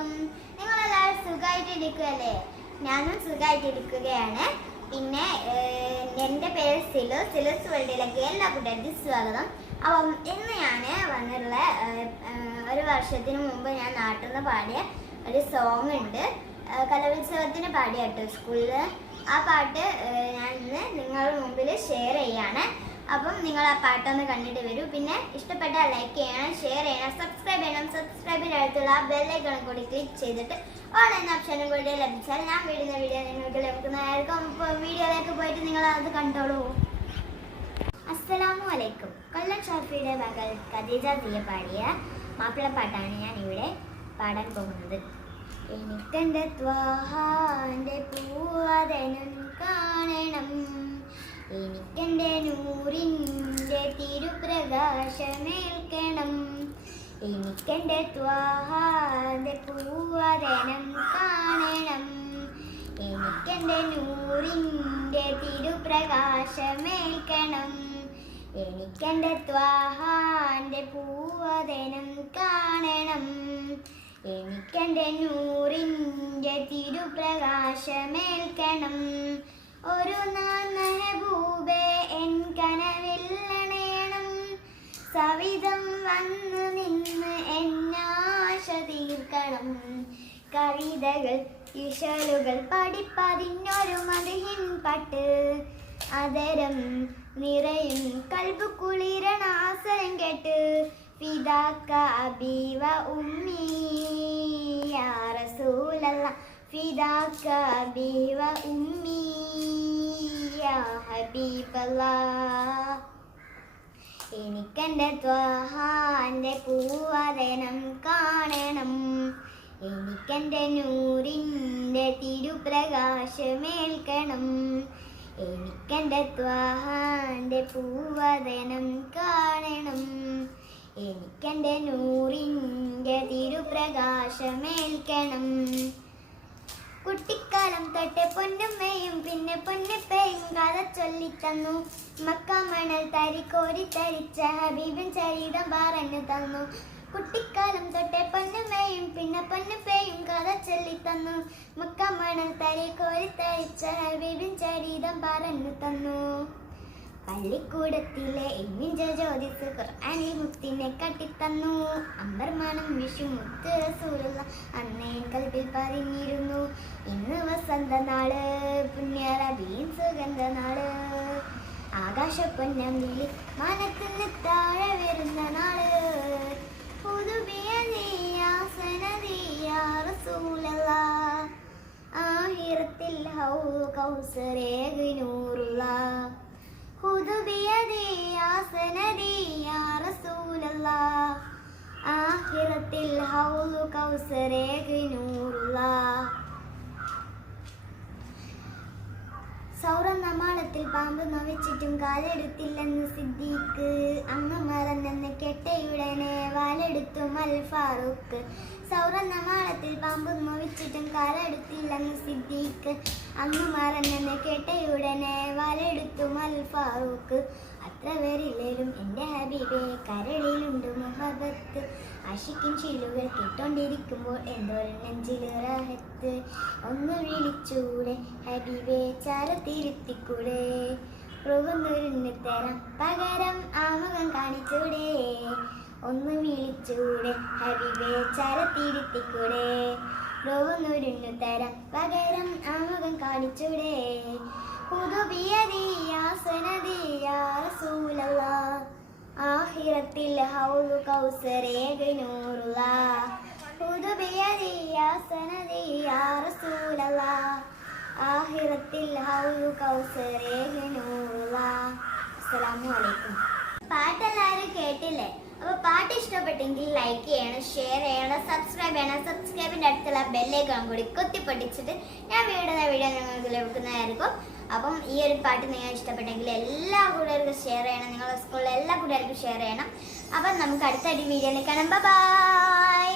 അലൈക്കും. നിങ്ങളെല്ലാവരും സുഖമായിട്ടിരിക്കുകയല്ലേ? ഞാനും സുഖമായിട്ടിരിക്കുകയാണ്. പിന്നെ എൻ്റെ പേര് സിലുസ് വേൾഡിലേക്ക് എല്ലാ കൂട്ടുകാർക്കും സ്വാഗതം. അപ്പം ഇന്ന് ഞാൻ വന്നിട്ടുള്ള ഒരു വർഷത്തിന് മുമ്പ് ഞാൻ നാട്ടിൽ നിന്ന് പാടിയ ഒരു സോങ് ഉണ്ട്. കലോത്സവത്തിന് പാടിയ കേട്ടോ സ്കൂളിൽ. ആ പാട്ട് ഞാൻ ഇന്ന് നിങ്ങളുടെ മുമ്പിൽ ഷെയർ ചെയ്യാണ്. അപ്പം നിങ്ങൾ ആ പാട്ടൊന്ന് കണ്ടിട്ട് വരൂ. പിന്നെ ഇഷ്ടപ്പെട്ടാൽ ലൈക്ക് ചെയ്യണം, ഷെയർ ചെയ്യണം, സബ്സ്ക്രൈബ് ചെയ്യണം. സബ്സ്ക്രൈബിൻ്റെ അടുത്തുള്ള ആ ബെല്ലൈക്കണും കൂടി ക്ലിക്ക് ചെയ്തിട്ട് ഓൺ എന്ന ഓപ്ഷനും കൂടി ലഭിച്ചാൽ ഞാൻ വിടുന്ന വീഡിയോ നിങ്ങൾക്ക് ലഭിക്കുന്നതായിരിക്കും. ഇപ്പോൾ വീഡിയോയിലേക്ക് പോയിട്ട് നിങ്ങൾ അത് കണ്ടോളൂ. അസ്സലാമു അലൈക്കും. കൊല്ലം ഷാഫിയുടെ മകൾ ഖദീജ ദിയ പാടിയ മാപ്പിളപ്പാട്ടാണ് ഞാൻ ഇവിടെ പാടാൻ പോകുന്നത്. എനിക്കെൻ്റെ ത്വാഹാൻ്റെ പൂവതനും കാണണം, എനിക്കെൻ്റെ നൂറിൻ്റെ തിരുപ്രകാശമേൽക്കണം, എനിക്കെൻ്റെ ത്വാഹാൻ്റെ പൂവതനം കാണണം, എനിക്കെൻ്റെ നൂറിൻ്റെ തിരുപ്രകാശമേൽക്കണം, എനിക്കെൻ്റെ ത്വാഹാൻ്റെ പൂവതനം കാണണം, എനിക്കെൻ്റെ നൂറിൻ്റെ തിരുപ്രകാശമേൽക്കണം. ഒരു മെഹബൂബേ എൻ കനവില്ലണേണം, സവിധം വന്നു നിന്ന് എന്നാശ തീർക്കണം. കവിതകൾ ഇശലുകൾ പഠിപ്പതിനൊരു മദ്ഹിൻ പാട്ട്, അതരം നിറയും കൽബ് കുളിരണ ആസരം കേട്ട്. ഫിദാക അബീ വ ഉമ്മീ യാ റസൂലല്ലാഹ്, ഫിദാക അബീ വ ഉമ്മീ യാ ഹബീബല്ലാഹ്. എനിക്കെൻ്റെ ത്വാഹാൻ്റെ പൂവതനം കാണണം, എനിക്കെൻ്റെ നൂറിൻ്റെ തിരുപ്രകാശമേൽക്കണം, എനിക്കെൻ്റെ ത്വാഹാൻ്റെ പൂവതനം കാണണം, എനിക്കെൻ്റെ നൂറിൻ്റെ തിരുപ്രകാശമേൽക്കണം. കുട്ടിക്കാലം തൊട്ട് പൊന്നുമ്മയും പിന്നെ പൊന്നുപ്പയും കഥ ചൊല്ലിത്തന്നു, മക്കാമണൽ തരി കോരി തരിച്ച ഹബീബിൻ ചരിതം പറഞ്ഞു തന്നു. കുട്ടിക്കാലം തൊട്ട് പൊന്നുമ്മയും പിന്നെ പൊന്നുപ്പയും കഥ ചൊല്ലിത്തന്നു, മക്കാമണൽ തരി കോരി തരിച്ച ഹബീബിൻ ചരിതം പറഞ്ഞു തന്നു. പള്ളിക്കൂടത്തിലെ എണ്ണിഞ്ച ജ്യോതിസ് ഖുർആനിൽ മുത്തിനെ കട്ടിത്തന്നു, അമ്പർമാനം വിഷു മുത്ത് റസൂലുള്ള അന്നേ കൽബിൽ പതിഞ്ഞിരുന്നു. ഇന്ന് വസന്ത നാള്, പുണ്യ റബീൻ സുഗന്ധ നാള്, ആകാശ പൊന്നമ്പിളി മനത്തിന് താഴെ വരുന്ന നാള്. ആഹിറത്തിൽ കൗസരേക് നൂറുള്ള, ഖുദ് ബിയദി യാ സനദി യാ റസൂലല്ലാഹ്, ആഖിറത്തിൽ ഹൗദ് കൗസരേക് നൂറുല്ലാഹ്. സൗറന്ന മാളത്തിൽ പാമ്പ് നൊവിച്ചിട്ടും കാലെടുത്തില്ലെന്ന് സിദ്ദീഖ്, അങ്ങ് മറന്നെന്ന് കെട്ടയുടനെ വാലെടുത്തും അൽ ഫാറൂഖ്. സൗറന്ന മാളത്തിൽ പാമ്പ് നൊവിച്ചിട്ടും കാലെടുത്തില്ലെന്ന് സിദ്ദീഖ്, അങ്ങ് മറന്നെന്ന് കേട്ടയുടനെ വാലെടുത്തും അൽ ഫാറൂഖ്. അത്ര പേരില്ലേലും എൻ്റെ ഹബീബേ കരളിലുണ്ട് മുഹബത്ത്, ആഷിക്കിൻ ശീലുകൾ കേട്ടോണ്ടിരിക്കുമ്പോൾ എന്തോ നെഞ്ചിൽ റാഹത്ത്. ഒന്ന് വിളിച്ചൂടെ ഹബീബേ ചാരത്തിരുത്തിക്കൂടെ, പോകുന്നൊരുന്ന് തരാം പകരം ആമുഖം കാണിച്ചൂടെ. ഒന്ന് വിളിച്ചൂടെ ഹബീബേ ചാരത്തിരുത്തിക്കൂടെ, പോകുന്നൊരുന്നു തരാം പകരം ആമുഖം കാണിച്ചൂടെ. ഖുദ് ബിയദി യാ സനദി യാ റസൂലല്ലാഹ്, ആഖിറത്തിൽ ഹൗദ് കൗസരേക് നൂറുല്ലാഹ്, ഖുദ് ബിയദി യാ സനദി യാ റസൂലല്ലാഹ്, ആഖിറത്തിൽ ഹൗദ് കൗസരേക് നൂറുല്ലാഹ്. അസ്സലാമു അലൈക്കും. പാട്ടെല്ലാവരും കേട്ടില്ലേ? അപ്പോൾ പാട്ട് ഇഷ്ടപ്പെട്ടെങ്കിൽ ലൈക്ക് ചെയ്യണം, ഷെയർ ചെയ്യണം, സബ്സ്ക്രൈബ് ചെയ്യണം. സബ്സ്ക്രൈബിൻ്റെ അടുത്തുള്ള ബെല്ലൈക്കൺ കൂടി കുത്തിപ്പൊട്ടിച്ചിട്ട് ഞാൻ വീടുന്ന വീഡിയോ നിങ്ങൾക്ക് ലഭിക്കുന്നതായിരിക്കും. അപ്പം ഈ ഒരു പാട്ട് നിങ്ങൾ ഇഷ്ടപ്പെട്ടെങ്കിൽ എല്ലാ കൂട്ടുകാർക്കും ഷെയർ ചെയ്യണം, നിങ്ങളുടെ സ്കൂളിലെ എല്ലാ കൂട്ടുകാർക്കും ഷെയർ ചെയ്യണം. അപ്പം നമുക്ക് അടുത്ത വീഡിയോയിൽ കാണാം. ബൈ.